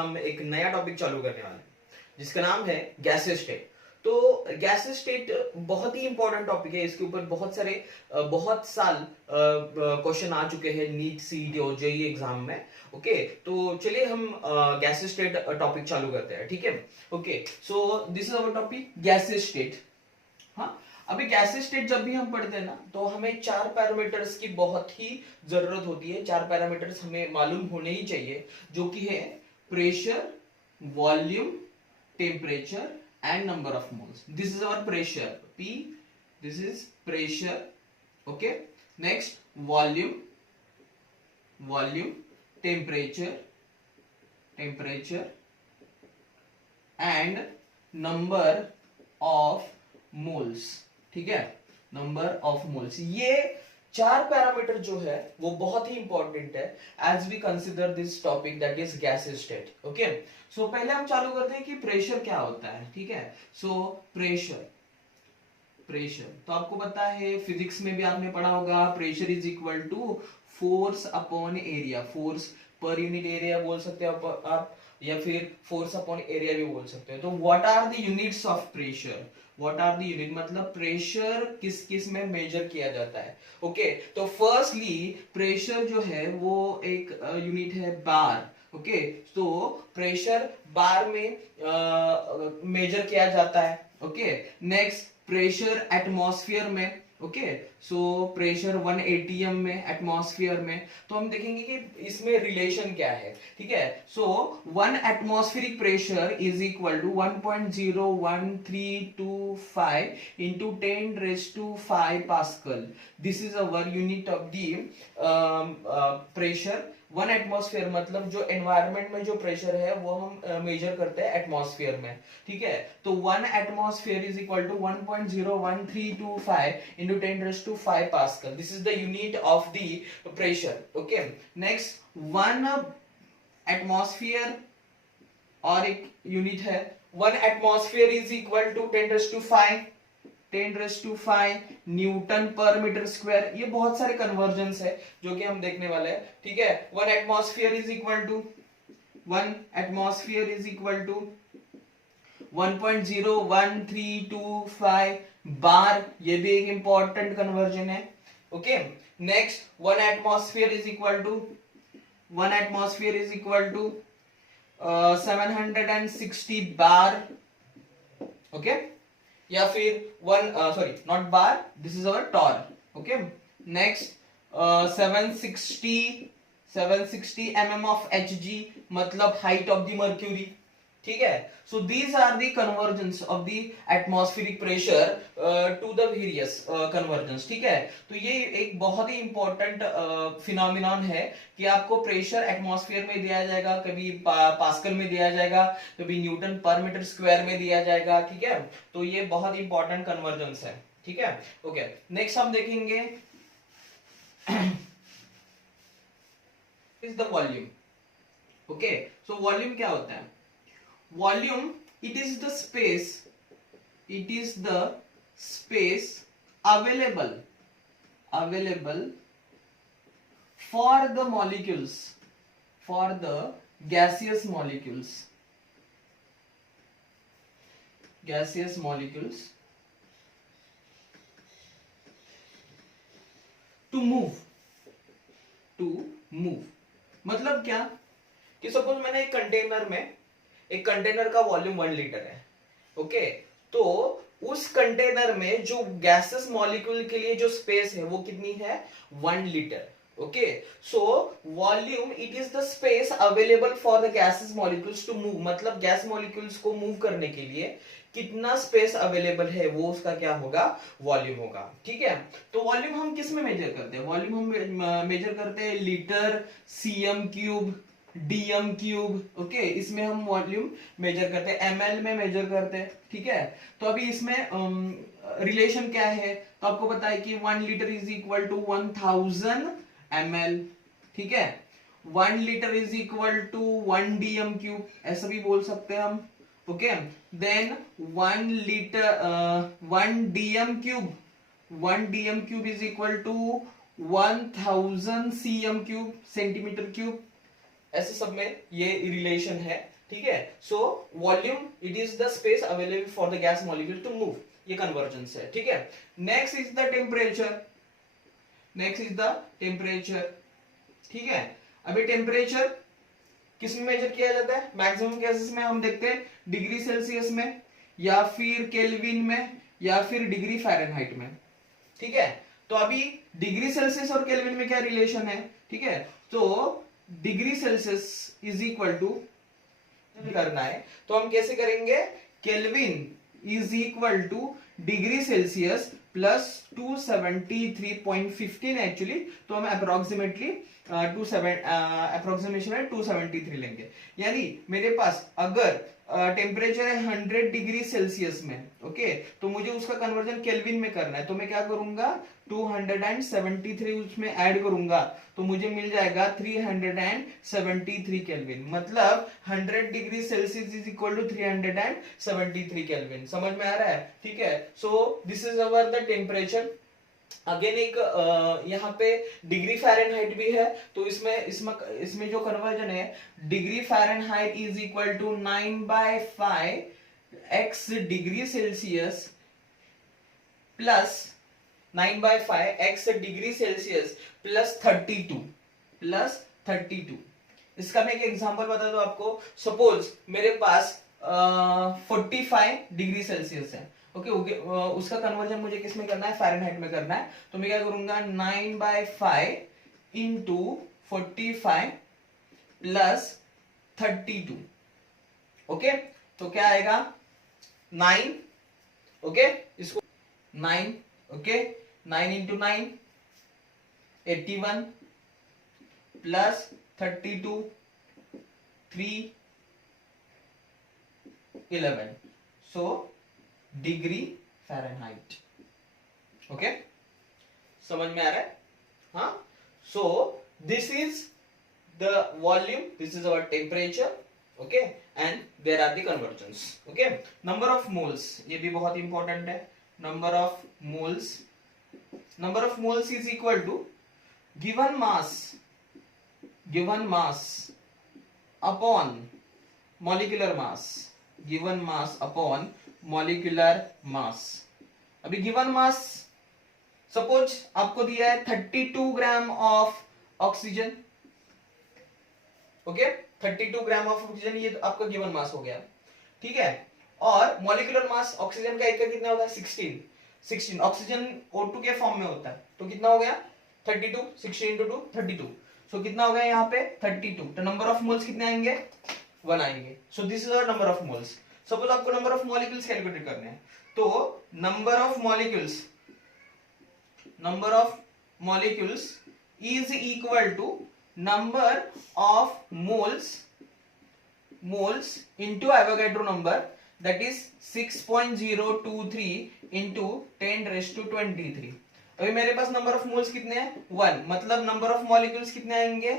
हम एक नया टॉपिक चालू करने वाले हैं जिसका नाम है गैसियस स्टेट। तो गैसियस स्टेट बहुत ही इंपॉर्टेंट टॉपिक है। इसके ऊपर बहुत साल क्वेश्चन आ चुके हैं नीट सीईटी और जेईई एग्जाम में। ओके, तो चलिए हम गैसियस स्टेट टॉपिक चालू करते हैं। ठीक है, okay, so this is our topic gaseous state. हाँ, अभी गैसियस स्टेट जब भी हम पढ़ते हैं ना, तो हमें चार पैरामीटर्स की बहुत ही जरूरत होती है। चार पैरामीटर्स हमें मालूम होने ही चाहिए, जो कि है pressure, volume, temperature and number of moles. This is our pressure P, this is pressure. Okay, next volume, temperature and number of moles. ठीक है, नंबर ऑफ मोल्स। ये चार पैरामीटर जो है वो बहुत ही इंपॉर्टेंट है as we consider this topic that is gaseous state. Okay, so पहले हम चालू करते हैं कि प्रेशर क्या होता है। ठीक है, सो प्रेशर तो आपको पता है, फिजिक्स में भी आपने पढ़ा होगा, pressure is equal to force upon area. Force per unit area बोल सकते हो आप, या फिर फोर्स अपॉन एरिया भी बोल सकते हो। तो what are the units of pressure? What are the unit मतलब प्रेशर किस किस में मेजर किया जाता है। ओके, तो फर्स्टली प्रेशर जो है वो एक यूनिट है बार। ओके, तो प्रेशर बार में मेजर किया जाता है। ओके, नेक्स्ट प्रेशर एटमॉस्फेयर में। ओके, सो प्रेशर 1 atm में, एटमॉस्फेयर में। तो हम देखेंगे कि इसमें रिलेशन क्या है। ठीक है, सो 1 atmospheric pressure is equal to 1.01325 into 10⁵ pascal. This is our unit of the pressure. 1 atmosphere मतलब जो एनवायरनमेंट में जो प्रेशर है वो हम मेजर करते हैं एटमॉस्फेयर में। ठीक है, तो 1 atmosphere is equal to 1.01325 into 10⁵ pascal. This is the unit of the pressure. Okay, next 1 atmosphere और एक यूनिट है 1 atmosphere is equal to 10⁵ newton per metre square. ये बहुत सारे कन्वर्जन्स है जो कि हम देखने वाले हैं। ठीक है, 1 atmosphere is equal to 1.01325 bar. ये भी एक इंपॉर्टेंट कन्वर्जन है। Okay, next 1 atmosphere is equal to 760 bar. Okay, या फिर 1 sorry not bar, this is our torr. Okay, next 760 mm of Hg मतलब हाइट ऑफ द मर्क्यूरी। ठीक है, so these are the conversions of the atmospheric pressure to the various conversions. ठीक है, तो ये एक बहुत ही इंपॉर्टेंट फिनोमिनन है कि आपको प्रेशर एटमॉस्फेयर में दिया जाएगा, कभी पास्कल में दिया जाएगा, कभी न्यूटन पर मीटर स्क्वायर में दिया जाएगा। ठीक है, तो ये बहुत इंपॉर्टेंट कन्वर्जेंस है। ठीक है, ओके, नेक्स्ट हम देखेंगे is the volume. Okay, so volume क्या होता है? Volume, it is the space available for the molecules, for the gaseous molecules to move मतलब क्या कि सपोज मैंने एक कंटेनर का वॉल्यूम 1 लीटर है। ओके, तो उस कंटेनर में जो गैसेस मॉलिक्यूल के लिए जो स्पेस है वो कितनी है? 1 litre. Okay, so volume it is the space available for the gases molecules to move. मतलब गैस मॉलिक्यूल्स को मूव करने के लिए कितना स्पेस अवेलेबल है वो उसका क्या होगा? वॉल्यूम होगा। ठीक है, तो वॉल्यूम हम किस में मेजर करते हैं? वॉल्यूम हम मेजर करते हैं litre, CM cube, DM cube. Okay, इसमें हम वॉल्यूम मेजर करते हैं, एमएल में मेजर करते हैं। ठीक है, तो अभी इसमें रिलेशन क्या है? तो आपको पता है कि 1 litre is equal to 1000 ml। ठीक है, 1 litre is equal to 1 dm cube, ऐसा भी बोल सकते हैं हम। Okay, then 1 dm cube is equal to 1000 cm cube, centimetre cube. ऐसे सब में ये रिलेशन है, ठीक है। So volume it is the space available for the gas molecule to move, ये कन्वर्जेंस है, ठीक है। Next is the temperature, next is the temperature, ठीक है। अभी टेम्परेचर किस में मेजर किया जाता है? मैक्सिमम केसेस में हम देखते हैं डिग्री सेल्सियस में, या फिर केल्विन में, या फिर डिग्री फ़ारेनहाइट में, ठीक है। तो अभी डिग्री सेल्सियस और केल्विन में क्या रिलेशन है, ठीक है। तो degree Celsius is equal to करना है तो हम कैसे करेंगे? Kelvin is equal to degree Celsius plus 273.15 actually, तो हम अप्रोक्सीमेटली अप्रोक्सीमेशन में 273 लेंगे। यानी मेरे पास अगर टेम्परेचर है 100 डिग्री सेल्सियस में, ओके, तो मुझे उसका कन्वर्जन केल्विन में करना है, तो मैं क्या करूंगा 273 उसमें ऐड करूंगा, तो मुझे मिल जाएगा 373 केल्विन। मतलब 100 degree Celsius is equal to 373 kelvin. समझ में आ रहा है? ठीक है। So this is our the temperature. Again एक यहाँ पे डिग्री फ़ारेनहाइट भी है, तो इसमें जो कन्वर्जन है degree Fahrenheit is equal to 9/5 x degree Celsius plus 9/5 x degree Celsius plus 32। इसका मैं एक एग्जांपल बता दूं आपको। सपोज मेरे पास 45 डिग्री सेल्सियस है, ओके, उसका कन्वर्जन मुझे किस में करना है? फ़ारेनहाइट में करना है। तो मैं क्या करूंगा 9/5 इंटू 45 प्लस 32, ओके। तो क्या आएगा 9, ओके, इसको 9, okay, 9 into 9 81 plus 32 3 11, so degree Fahrenheit, okay. समझ में आ रहा है? हाँ। So this is the volume, this is our temperature, okay, and there are the conversions, okay. Number of moles, ये भी बहुत इंपॉर्टेंट है। Number of moles is equal to given mass upon molecular mass, given mass upon molecular mass. अभी given mass suppose आपको दिया है 32 gram of oxygen, okay, 32 gram of oxygen, ये तो आपका गिवन मास हो गया, ठीक है। और मॉलिक्यूलर मास ऑक्सीजन का एक का कितना होता है? 16। ऑक्सीजन O2 के फॉर्म में होता है, तो कितना हो गया 32, 16 इंटू 2 32, सो कितना हो गया यहाँ पे 32। तो नंबर ऑफ मोल्स कितने आएंगे? 1 आएंगे। So this is our number of moles. Suppose आपको नंबर ऑफ मॉलिक्यूल्स कैलकुलेट करने हैं, तो number of molecules is equal to number of moles into Avogadro number, that is 6.023 into 10⁻23। अभी मेरे पास नंबर ऑफ मोल्स कितने हैं? 1, मतलब नंबर ऑफ मॉलिक्यूल्स कितने आएंगे?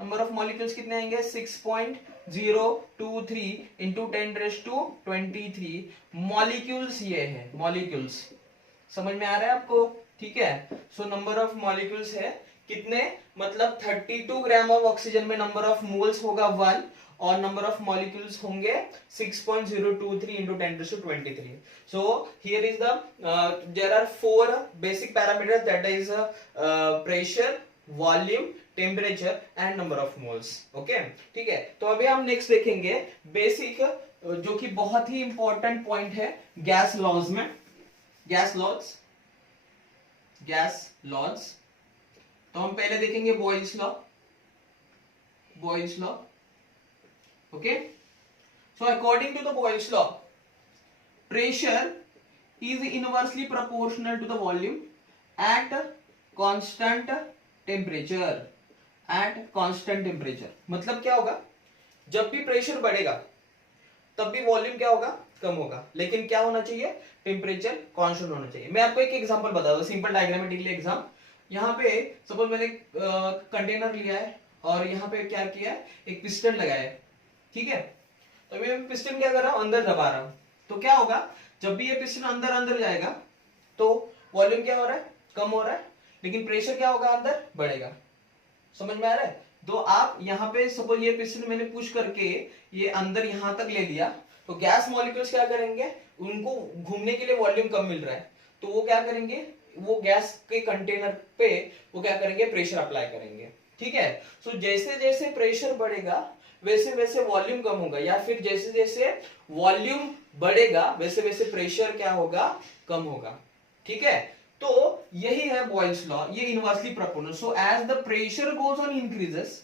6.023 इंटू 10⁻23। मॉलिक्यूल्स ये है, मॉलिक्यूल्स। समझ में आ रहा है आपको? ठीक है। सो नंबर ऑफ मॉलिक्यूल्स है कितने? मतलब 32 ग्राम ऑफ ऑक्सीजन में नंबर ऑफ मोल्स होगा 1 और नंबर ऑफ मॉलिक्यूल्स होंगे 6.023 into 10⁻23। So here is the there are 4 basic parameters, that is pressure, volume, temperature and number of moles, okay, ठीक है। तो अभी हम नेक्स्ट देखेंगे बेसिक, जो कि बहुत ही इंपॉर्टेंट पॉइंट है गैस लॉज में। गैस लॉज तो हम पहले देखेंगे Boyle's law, okay. So according to the Boyle's law, pressure is inversely proportional to the volume at constant temperature. मतलब क्या होगा? जब भी प्रेशर बढ़ेगा तब भी वॉल्यूम क्या होगा? कम होगा, लेकिन क्या होना चाहिए? टेम्परेचर कांस्टेंट होना चाहिए। मैं आपको एक एग्जांपल बता दूं, सिंपल डायग्रामेटिकली एग्जाम। यहाँ पे सपोज मैंने कंटेनर लिया है और यहाँ पे क्या किया है? एक पिस्टन लगाया है, ठीक है। तो मैं पिस्टन क्या कर रहा हूँ? अंदर दबा रहा हूँ। तो क्या होगा? जब भी ये पिस्टन अंदर जाएगा तो वॉल्यूम क्या हो रहा है? कम हो रहा है, लेकिन प्रेशर क्या होगा? अंदर बढ़ेगा। समझ में आ रहा है? तो आप यहाँ पे सपोज ये पिस्टन मैंने पुश करके ये अंदर यहाँ तक ले लिया, तो गैस मॉलिक्यूल्स क्या करेंगे, उनको घूमने के लिए वॉल्यूम कम मिल रहा है, तो वो क्या करेंगे, वो गैस के कंटेनर पे वो क्या करेंगे, प्रेशर अप्लाई करेंगे। ठीक है, सो जैसे जैसे प्रेशर बढ़ेगा वैसे वैसे वॉल्यूम कम होगा, या फिर जैसे जैसे वॉल्यूम बढ़ेगा वैसे वैसे प्रेशर क्या होगा, कम होगा। ठीक है, तो यही है बॉयल्स लॉ, ये inversely proportional. So as the pressure goes on increases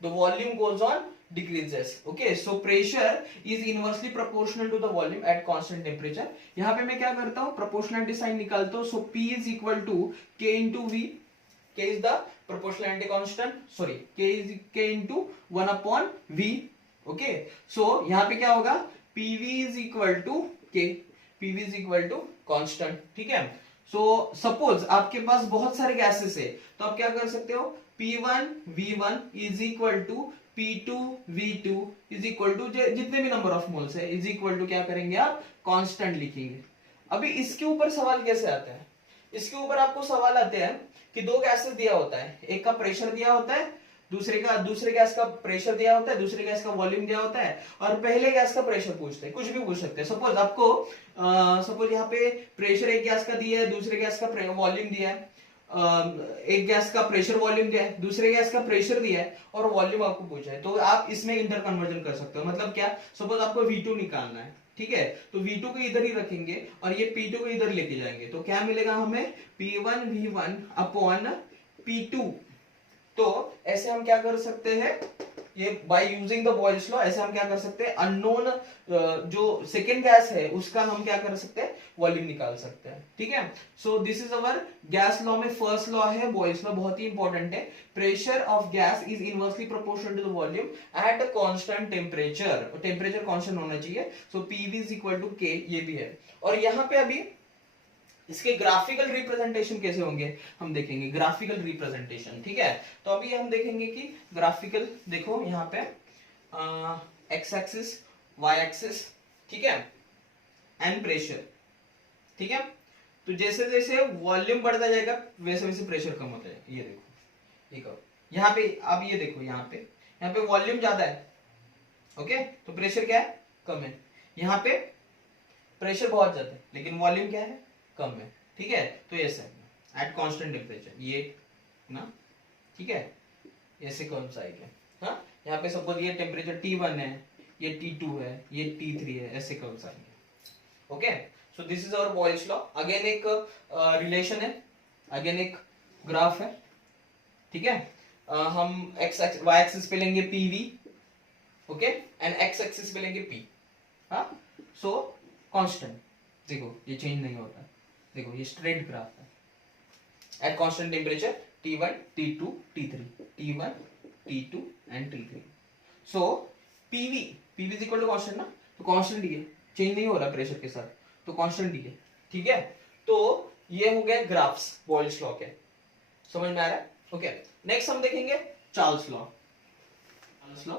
the volume goes on decreases. Okay, so pressure is inversely proportional to the volume at constant temperature. यहाँ पे मैं क्या करता हूँ, proportionality sign निकालता हूँ। so P is equal to K into V. K is the proportionality constant, sorry, K into 1 upon V. Okay, so यहाँ पे क्या होगा, PV is equal to K, PV is equal to constant। ठीक है, so suppose आपके पास बहुत सारे gases है, तो आप क्या कर सकते हो, P1 V1 is equal to P2 V2 is equal to जितने भी नंबर ऑफ मोल्स है is equal to क्या करेंगे आप, कांस्टेंट लिखेंगे। अभी इसके ऊपर सवाल कैसे आता है, इसके ऊपर आपको सवाल आते हैं कि दो गैसेस दिया होता है, एक का प्रेशर दिया होता है, दूसरे गैस का प्रेशर दिया होता है, दूसरे गैस का वॉल्यूम दिया होता है, और पहले गैस का प्रेशर पूछते हैं, कुछ भी पूछ सकते हैं। सपोज आपको सपोज यहाँ पे प्रेशर एक गैस का दिया है, दूसरे गैस का वॉल्यूम दिया है, एक गैस का प्रेशर वॉल्यूम दिया है, दूसरे गैस का प्रेशर दिया है और वॉल्यूम आपको पूछा है, तो आप इसमें इंटर कन्वर्जन कर सकते हो। मतलब क्या, सपोज आपको V2 निकालना है, ठीक है, तो V2 को इधर ही रखेंगे और ये P2 को इधर लेके जाएंगे, तो क्या मिलेगा हमें, P1 V1 अपॉन P2। तो ऐसे हम क्या कर सकते हैं, ये by using the Boyle's law ऐसे हम क्या कर सकते हैं, अननोन जो सेकेंड गैस है उसका हम क्या कर सकते हैं, वॉल्यूम निकाल सकते हैं। ठीक है, so this is our gas law में फर्स्ट लॉ है, बॉयल्स लॉ बहुत ही इंपॉर्टेंट है। Pressure of gas is inversely proportional to the volume at a constant temperature, temperature constant होना चाहिए। So PV is equal to K, ये भी है। और यहाँ पे अभी इसके ग्राफिकल रिप्रेजेंटेशन कैसे होंगे हम देखेंगे, ग्राफिकल रिप्रेजेंटेशन। ठीक है, तो अभी हम देखेंगे कि ग्राफिकल, देखो यहाँ पे एक्स एक्सिस, वाई एक्सिस, ठीक है, एंड प्रेशर। ठीक है, तो जैसे जैसे वॉल्यूम बढ़ता जाएगा वैसे वैसे प्रेशर कम होता जाएगा। ये देखो, देखो यहाँ पे, आप ये देखो यहाँ पे वॉल्यूम ज्यादा है, ओके, तो प्रेशर क्या है, कम है। यहाँ पे प्रेशर बहुत ज्यादा है लेकिन वॉल्यूम क्या है, कम है। ठीक है, तो ऐसे एट कांस्टेंट टेम्परेचर ये ना, ठीक है, ऐसे कौन सा है, हाँ, यहाँ पे सपोज ये टेम्परेचर T1 है, ये T2 है, ये T3 है, ऐसे कौन सा है। Okay, so this is our Boyle's law. Again एक रिलेशन है, अगेन एक ग्राफ है। ठीक है, हम एक्स वाई एक्सिस पे लेंगे PV, okay, and x axis पे लेंगे P। हाँ, सो कांस्टेंट, देखो ये चेंज नहीं होता, देखो ये स्ट्रेट ग्राफ है at constant temperature T1 T2 T3, T1 T2 and T3। So PV is equal to constant ना, तो कांस्टेंट ही है, चेंज नहीं हो रहा प्रेशर के साथ, तो कांस्टेंट ही है। ठीक है, तो ये हो गए ग्राफ्स बॉयल्स लॉ के, समझ में आ रहा है। ओके, नेक्स्ट हम देखेंगे Charles law. Charles law,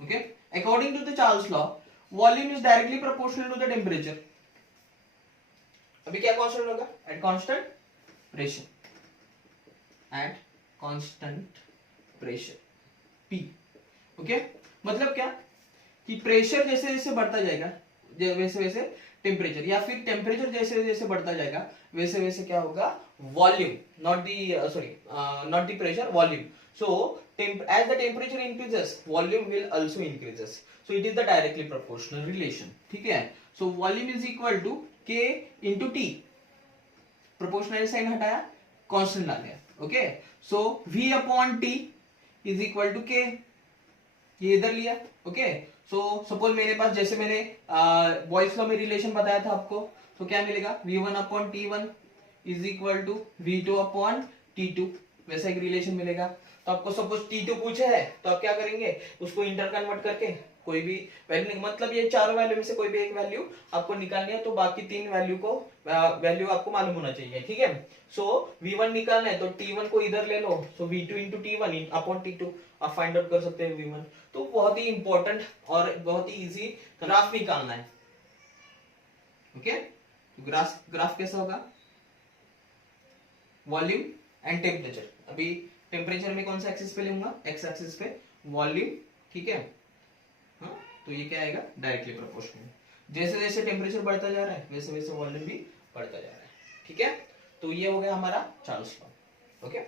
okay, according to the Charles law volume is directly proportional to the temperature। अभी क्या कांस्टेंट होगा, at constant pressure, at constant pressure P। Okay, मतलब क्या कि प्रेशर जैसे जैसे बढ़ता जाएगा वैसे वैसे टेम्परेचर, या फिर टेम्परेचर जैसे जैसे बढ़ता जाएगा वैसे वैसे क्या होगा, volume, not the pressure, volume. So as the temperature increases volume will also increases, so it is the directly proportional relation। ठीक है, so volume is equal to K into T, proportional sign हटाया, constant आ गया। Okay, so V upon T is equal to K, ये इधर लिया। Okay, so suppose मेरे पास, जैसे मैंने बॉयल्स लॉ में रिलेशन बताया था आपको, तो क्या मिलेगा, V1 upon T1 is equal to V2 upon T2, वैसा एक रिलेशन मिलेगा। तो आपको सपोज T2 पूछे है तो आप क्या करेंगे, उसको इंटर कन्वर्ट करके कोई भी वैल्यू, मतलब ये चारों वैल्यू में से कोई भी एक वैल्यू आपको निकालनी है, तो बाकी तीन वैल्यू आपको मालूम होना चाहिए। ठीक है, सो V1 निकालना है तो T1 को इधर ले लो, सो V2 into T1 upon T2 आप फाइंड आउट कर सकते हैं V1। तो बहुत ही इंपॉर्टेंट और बहुत ही इजी ग्राफ निकालना है। ओके, तो ग्राफ कैसा होगा, वॉल्यूम एंड टेम्परेचर। अभी टेम्परेचर में कौन सा एक्सिस पे लूंगा, एक्स एक्सिस पे वॉल्यूम, ठीक है। हाँ, तो ये क्या आएगा, डायरेक्टली प्रोपोर्शनल। जैसे जैसे टेम्परेचर बढ़ता जा रहा है वैसे वैसे वॉल्यूम भी बढ़ता जा रहा है, ठीक है। तो ये हो गया हमारा चार्ल्स लॉ, ओके।